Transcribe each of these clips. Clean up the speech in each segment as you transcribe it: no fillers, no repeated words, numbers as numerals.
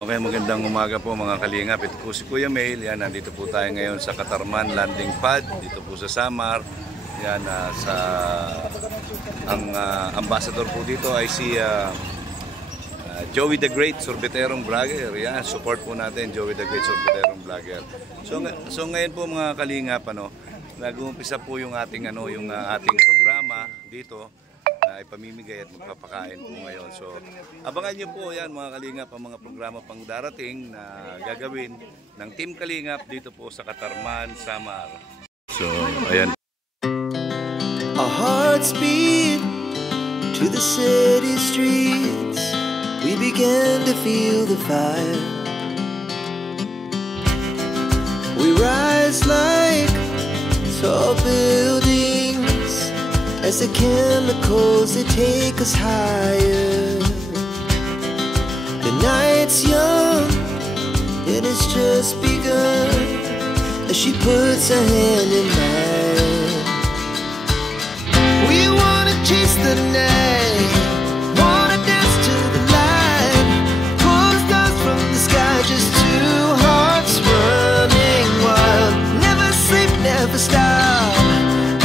Okay, magandang umaga po mga kalingap. Ito po si Kuya Mail. Yan, nandito po tayo ngayon sa Katarman Landing Pad. Dito po sa Samar. Yan, ang ambassador po dito ay si Joey the Great, Sorbeterong Vlogger. Yan, support po natin Joey the Great, Sorbeterong Vlogger. So ngayon po mga kalingap, nag-uumpisa po yung ating ating programa dito na ipamimigay at magpapakain po ngayon. So abangan nyo po yan mga kalingap ang mga programa pang darating na gagawin ng Team Kalingap dito po sa Katarman, Samar. So ayan. Our hearts beat to the city streets. We began to feel the fire. We rise like tall buildings as the chemicals, they take us higher. The night's young, and it's just begun, as she puts her hand in mine. We wanna chase the night, wanna dance to the light, pull the stars from the sky, just two hearts running wild. Never sleep, never stop,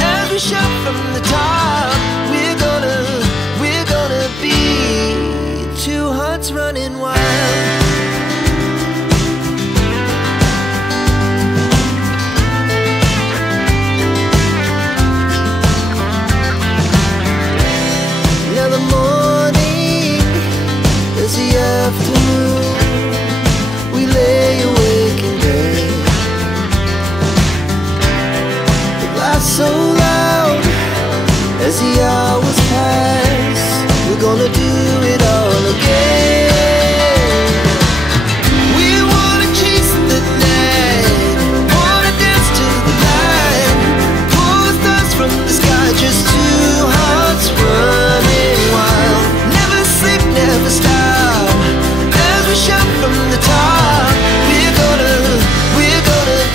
as we shout from the top. We're gonna be two hearts running wild. Now the morning is the afternoon. We lay awake in bed. The laughs so loud as the hours pass. We're gonna do it all again. We wanna chase the night, wanna dance to the light, pull the stars from the sky, just two hearts running wild. Never sleep, never stop, as we shout from the top. We're gonna be, we're gonna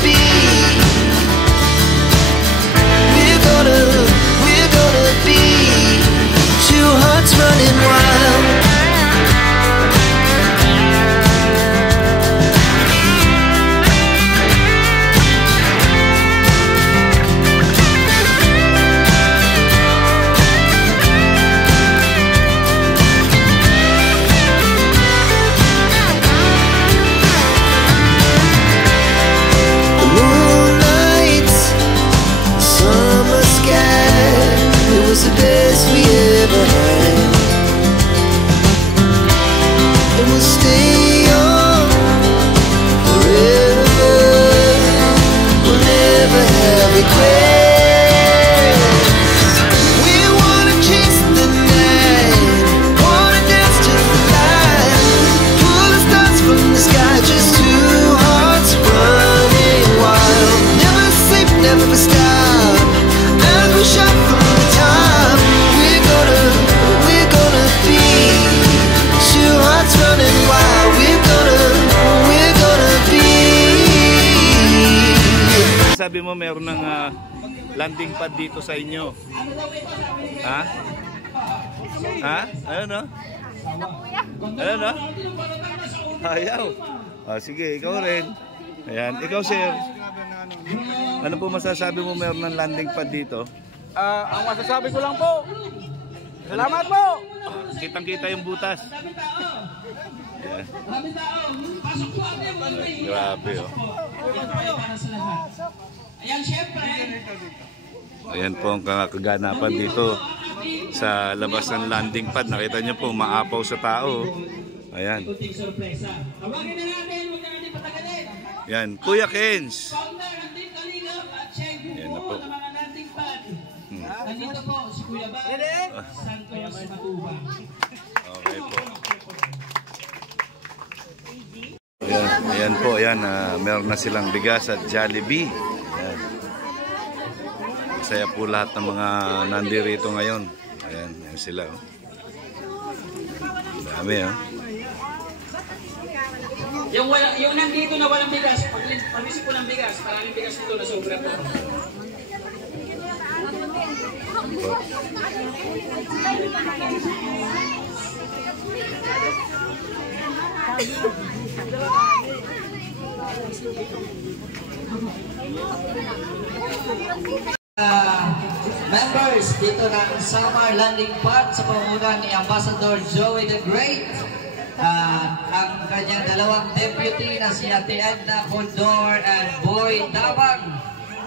be two hearts running wild. The moonlight, summer sky, it was the best we ever had. And we'll stay on forever. We'll never have regrets. We wanna chase the night, wanna dance to the light, pull the stars from the sky, just two hearts running wild. Never sleep, never stop, as we shout from the top. We're gonna be two hearts running wild. We're gonna be. Sabi mo meron ng landing pad dito sa inyo. Ha? Ha? Ano no? Ano no? Ayaw. Sige, ikaw rin. Ayan, ikaw sir. Ano po masasabi mo meron ng landing pad dito? Ang masasabi ko lang po, salamat po! Kitang-kita yung butas. Ayan. Grabe oh. Ayan po ang kaganapan dito sa labas ng landing pad. Nakita nyo po, maapaw sa tao. Ayan. Ayan, Kuya Kens. Ayan na po. Nandito po si Kuya Bal Santos Matubang. Okay po. Ayan po, ayan. Meron na silang bigas at Jollibee. Ayan. Masaya po lahat ng mga nandirito ngayon. Ayan, ayan sila. Oh. Dami oh. Yung nandito na walang bigas, pag-isip po ng bigas, maraming bigas dito na sobra po. Members dito ng Summer Landing Park sa pamumuno ni Ambassador Joey the Great, ang kanyang dalawang deputy na si Ate Edna Condor and Boy Dabang,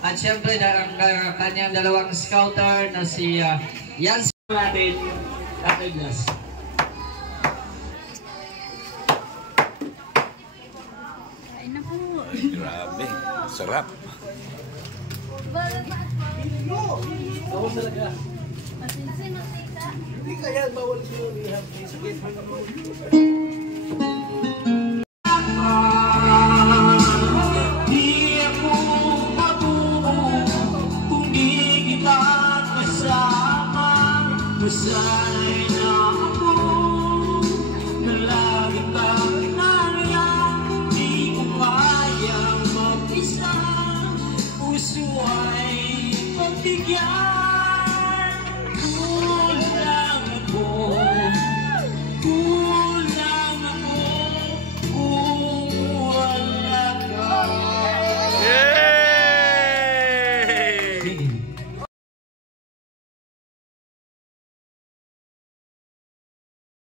at syempre ang kanyang dalawang scouter na si Yan natin Ate Ignas. Grabe, sarap. Di ako matuto kung di kita kasama, sana'y